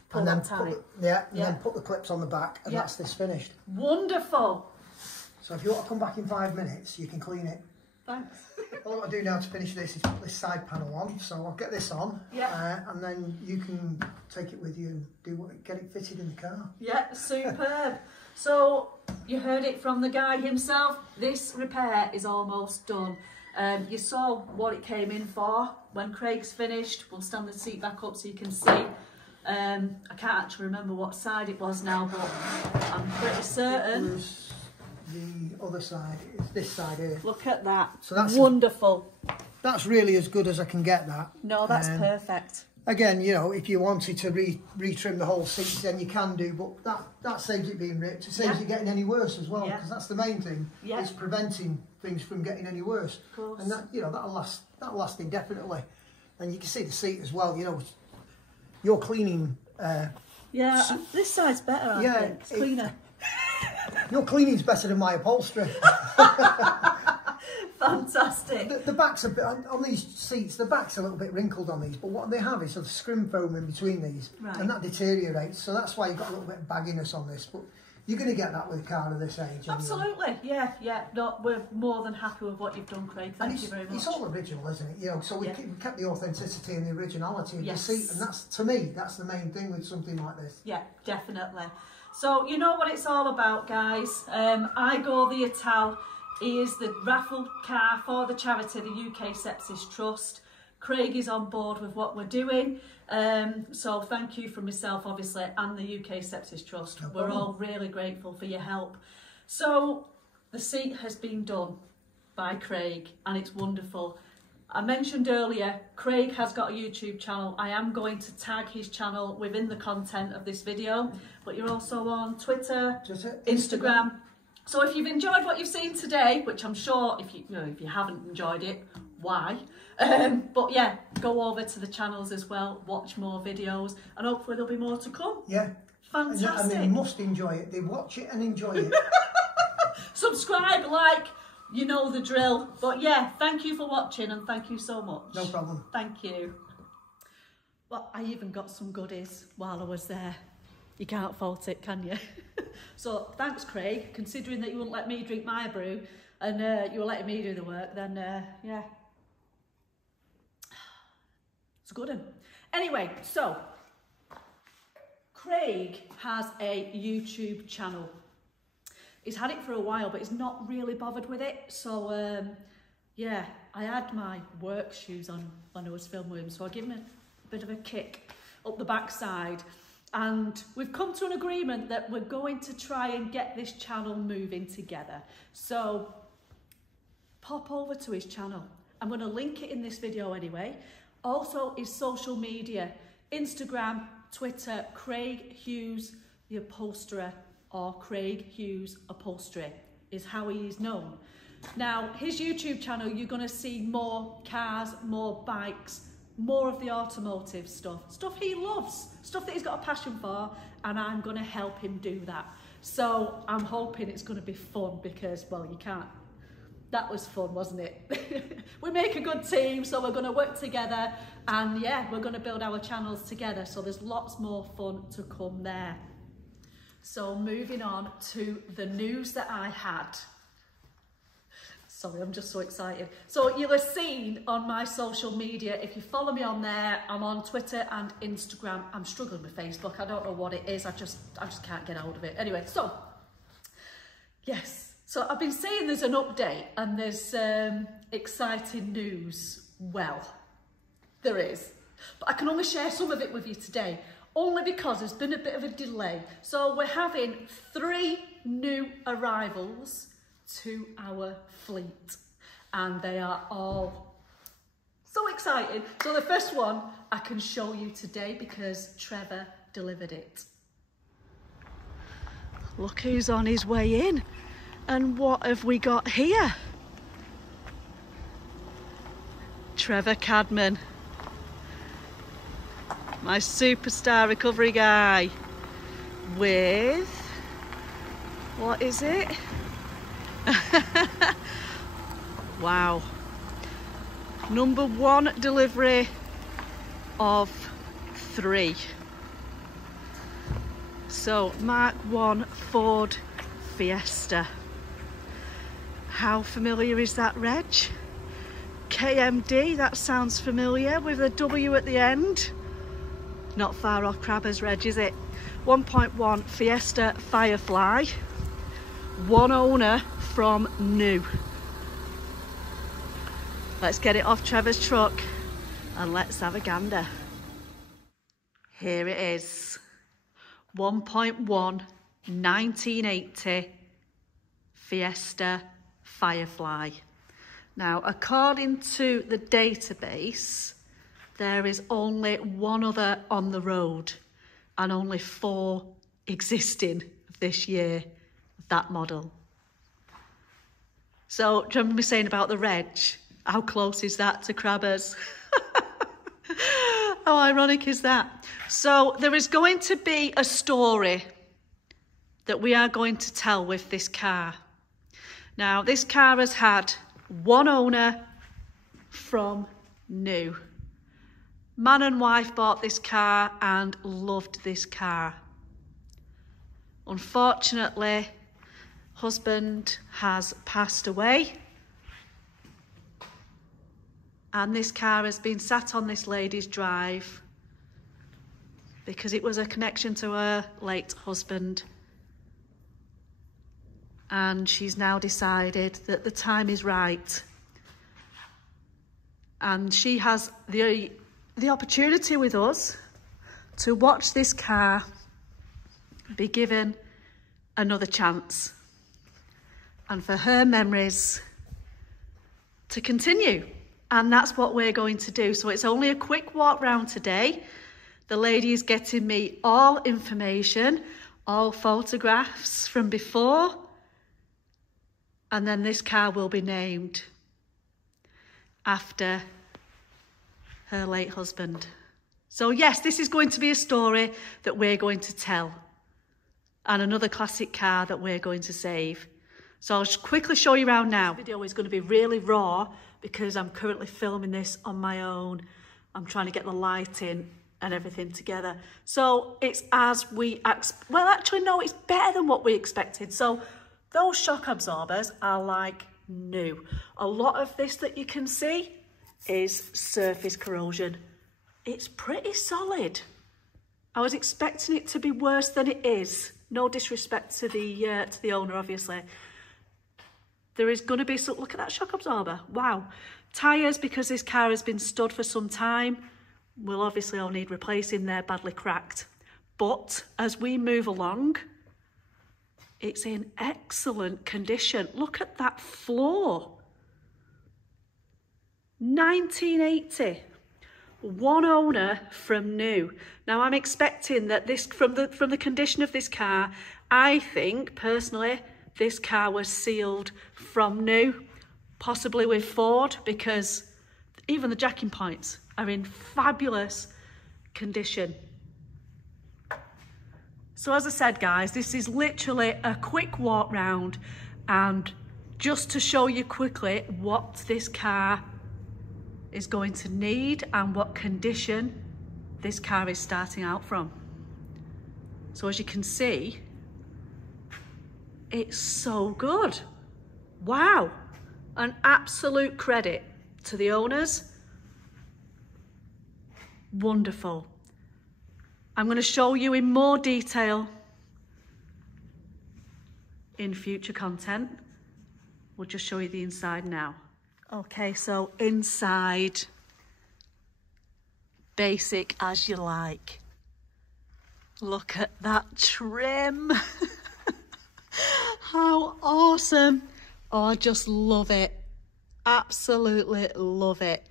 Pull and then that tight. and then put the clips on the back, and that's this finished. Wonderful. So if you want to come back in 5 minutes, you can clean it. Thanks. All I've got to do now to finish this is put this side panel on. So I'll get this on, and then you can take it with you and get it fitted in the car. Yeah, superb. So you heard it from the guy himself. This repair is almost done. You saw what it came in for. When Craig's finished, we'll stand the seat back up so you can see. I can't actually remember what side it was now, but I'm pretty certain. It was the other side. It's this side here. Look at that. So that's wonderful. That's really as good as I can get that. No, that's perfect. Again, you know, if you wanted to retrim the whole seats, then you can do, but that saves it being ripped. It saves it getting any worse as well, because that's the main thing. It's preventing things from getting any worse. Of course. And that, you know, that'll last indefinitely. And you can see the seat as well. You know, you're cleaning. This side's better. I think it's cleaner. Your cleaning's better than my upholstery. Fantastic. The back's a bit, on these seats, the back's a little bit wrinkled on these, but what they have is sort of scrim foam in between these, and that deteriorates, so that's why you've got a little bit of bagginess on this, but you're going to get that with a car of this age. Absolutely, anyway. No, we're more than happy with what you've done, Craig. Thank you very much. It's all original, isn't it? You know, so we kept the authenticity and the originality of the seat, and that's, to me, that's the main thing with something like this. Yeah, definitely. So you know what it's all about, guys. I Go the Ital is the raffle car for the charity, the UK Sepsis Trust. Craig is on board with what we're doing. So thank you from myself, obviously, and the UK Sepsis Trust. We're all really grateful for your help. So the seat has been done by Craig, and it's wonderful. I mentioned earlier, Craig has got a YouTube channel. I am going to tag his channel within the content of this video, but you're also on Twitter, Instagram. So if you've enjoyed what you've seen today, which I'm sure if you haven't enjoyed it, why? But yeah, go over to the channels as well, watch more videos, and hopefully there'll be more to come. Yeah. Fantastic. And they must enjoy it. They watch it and enjoy it. Subscribe, like, you know the drill. But yeah, thank you for watching, and thank you so much. No problem. Thank you. Well, I even got some goodies while I was there. You can't fault it, can you? So thanks, Craig. Considering that you wouldn't let me drink my brew and you were letting me do the work, then yeah. It's a good one. Anyway, so Craig has a YouTube channel. He's had it for a while, but he's not really bothered with it. So yeah, I had my work shoes on when I was filming with him, so I give him a bit of a kick up the backside. And we've come to an agreement that we're going to try and get this channel moving together. So pop over to his channel. I'm going to link it in this video anyway. Also his social media, Instagram, Twitter, Craig Hughes the Upholsterer, or Craig Hughes Upholstery is how he is known. Now his YouTube channel, you're going to see more cars, more bikes, more of the automotive stuff he loves, stuff that he's got a passion for, and I'm going to help him do that. So I'm hoping it's going to be fun because, well, you can't. That was fun, wasn't it? We make a good team, so we're going to work together, and yeah, we're going to build our channels together, so there's lots more fun to come there. So moving on to the news that I had. Sorry, I'm just so excited. So you'll have seen on my social media, if you follow me on there, I'm on Twitter and Instagram. I'm struggling with Facebook. I don't know what it is. I just can't get hold of it. Anyway, so yes. So I've been saying there's an update and there's exciting news. Well, there is. But I can only share some of it with you today, only because there's been a bit of a delay. So we're having 3 new arrivals to our fleet, and they are all so exciting. So the first one I can show you today because Trevor delivered it. Look who's on his way in, and what have we got here? Trevor Cadman, my superstar recovery guy, with, what is it? Wow. Number 1 delivery of 3. So, Mark 1 Ford Fiesta. How familiar is that reg? KMD, that sounds familiar, with a W at the end. Not far off Crabber's reg, is it? 1.1 Fiesta Firefly. 1 owner from new. Let's get it off Trevor's truck and let's have a gander. Here it is. 1.1 1980 Fiesta Firefly. Now, according to the database, there is only 1 other on the road and only 4 existing this year of that model. So, do you remember me saying about the reg? How close is that to Crabber's? How ironic is that? So, there is going to be a story that we are going to tell with this car. Now, this car has had 1 owner from new. Man and wife bought this car and loved this car. Unfortunately, husband has passed away, and this car has been sat on this lady's drive because it was a connection to her late husband. And she's now decided that the time is right. And she has the opportunity with us to watch this car be given another chance. And for her memories to continue. And that's what we're going to do. So it's only a quick walk round today. The lady is getting me all information, all photographs from before. And then this car will be named after her late husband. So yes, this is going to be a story that we're going to tell. And another classic car that we're going to save. So I'll just quickly show you around now. This video is going to be really raw because I'm currently filming this on my own. I'm trying to get the lighting and everything together. So it's as we, well actually no, it's better than what we expected. So those shock absorbers are like new. A lot of this that you can see is surface corrosion. It's pretty solid. I was expecting it to be worse than it is. No disrespect to the owner, obviously. There is going to be some, look at that shock absorber. Wow. Tyres, because this car has been stood for some time, will obviously all need replacing. They're badly cracked. But as we move along, it's in excellent condition. Look at that floor. 1980. 1 owner from new. Now I'm expecting that this, from the condition of this car, I think personally this car was sealed from new, possibly with Ford, because even the jacking points are in fabulous condition. So as I said, guys, this is literally a quick walk round, and just to show you quickly what this car is going to need and what condition this car is starting out from. So as you can see, it's so good. Wow, an absolute credit to the owners. Wonderful. I'm going to show you in more detail in future content. We'll just show you the inside now. Okay, so inside, basic as you like. Look at that trim. How awesome. Oh, I just love it. Absolutely love it.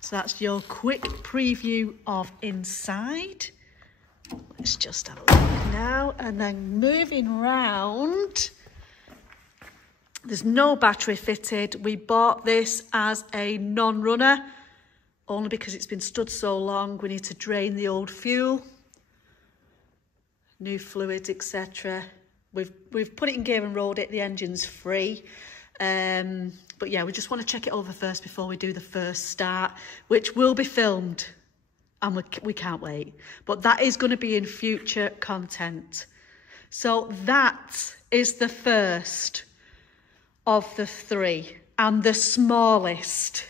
So that's your quick preview of inside. Let's just have a look now. And then moving round, there's no battery fitted. We bought this as a non-runner, only because it's been stood so long. We need to drain the old fuel, new fluids, etc. We've put it in gear and rolled it. The engine's free. But yeah, we just want to check it over first before we do the first start, which will be filmed, and we can't wait. But that is going to be in future content. So that is the first of the three, and the smallest.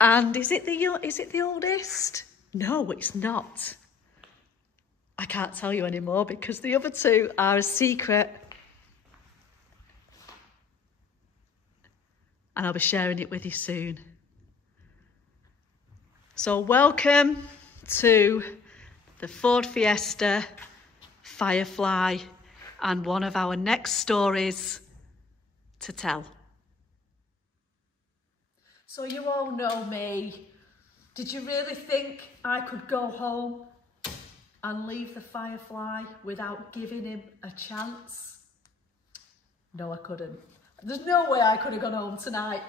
And is it the oldest? No, it's not. I can't tell you anymore because the other two are a secret. And I'll be sharing it with you soon. So welcome to the Ford Fiesta Firefly and one of our next stories to tell. So you all know me. Did you really think I could go home and leave the Firefly without giving him a chance? No, I couldn't. There's no way I could have gone home tonight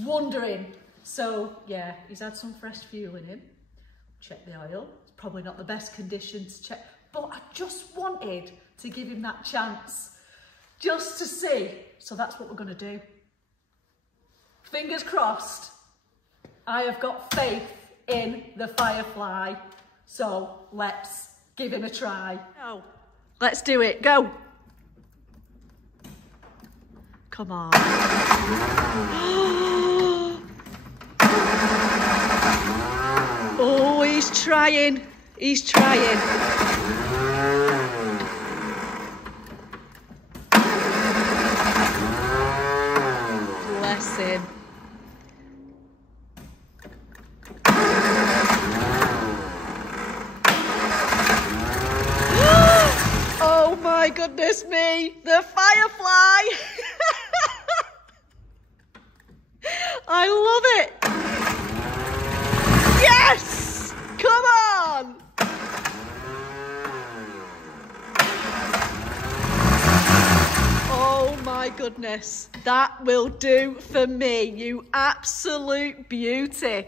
wondering. So yeah, he's had some fresh fuel in him. Check the oil. It's probably not the best condition to check, but I just wanted to give him that chance just to see. So that's what we're going to do. Fingers crossed. I have got faith in the Firefly. So let's give him a try. Oh, let's do it. Go. Come on. Oh, he's trying. He's trying. Bless him. Oh my goodness me, the Firefly. I love it. Yes! Come on! Oh my goodness. That will do for me, you absolute beauty.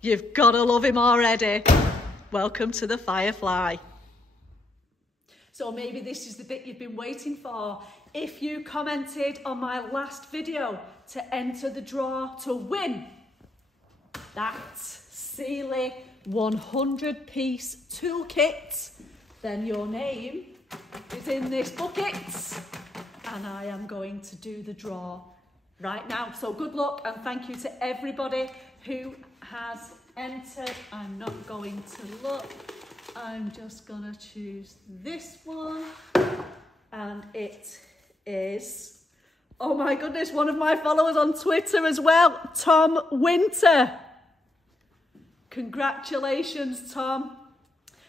You've got to love him already. Welcome to the Firefly. So maybe this is the bit you've been waiting for. If you commented on my last video to enter the draw to win that Sealy 100-piece toolkit, then your name is in this bucket and I am going to do the draw right now. So good luck and thank you to everybody who has entered. I'm not going to look. I'm just gonna choose this one, and it is, oh my goodness, one of my followers on Twitter as well, Tom Winter. Congratulations, Tom.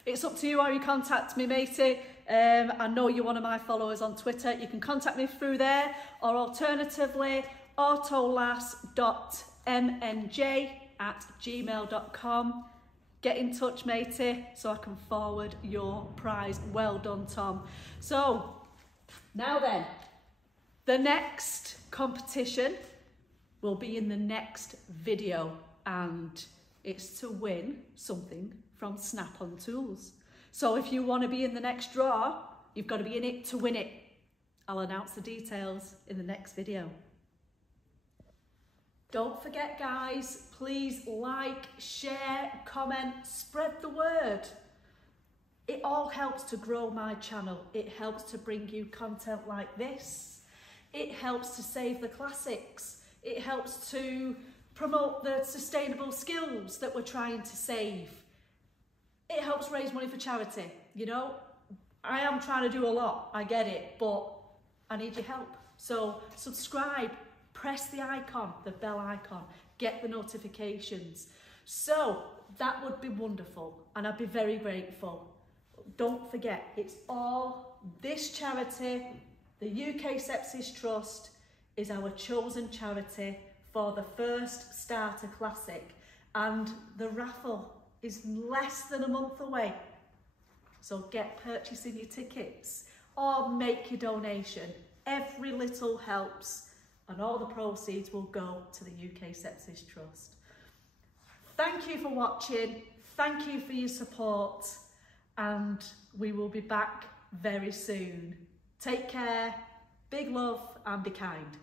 It's up to you how you contact me, matey. I know you're one of my followers on Twitter. You can contact me through there, or alternatively, autolass.mnj@gmail.com. Get in touch, matey, so I can forward your prize. Well done, Tom. So, now then, the next competition will be in the next video, and it's to win something from Snap-on Tools. So if you want to be in the next draw, you've got to be in it to win it. I'll announce the details in the next video. Don't forget, guys, please like, share, comment, spread the word. It all helps to grow my channel. It helps to bring you content like this. It helps to save the classics. It helps to promote the sustainable skills that we're trying to save. It helps raise money for charity. You know, I am trying to do a lot, I get it, but I need your help. So subscribe. Press the icon, the bell icon, get the notifications. So that would be wonderful and I'd be very grateful. Don't forget, it's all this charity, the UK Sepsis Trust, is our chosen charity for the first starter classic, and the raffle is less than a month away. So get purchasing your tickets or make your donation. Every little helps, and all the proceeds will go to the UK Sepsis Trust. Thank you for watching. Thank you for your support, and we will be back very soon. Take care, big love, and be kind.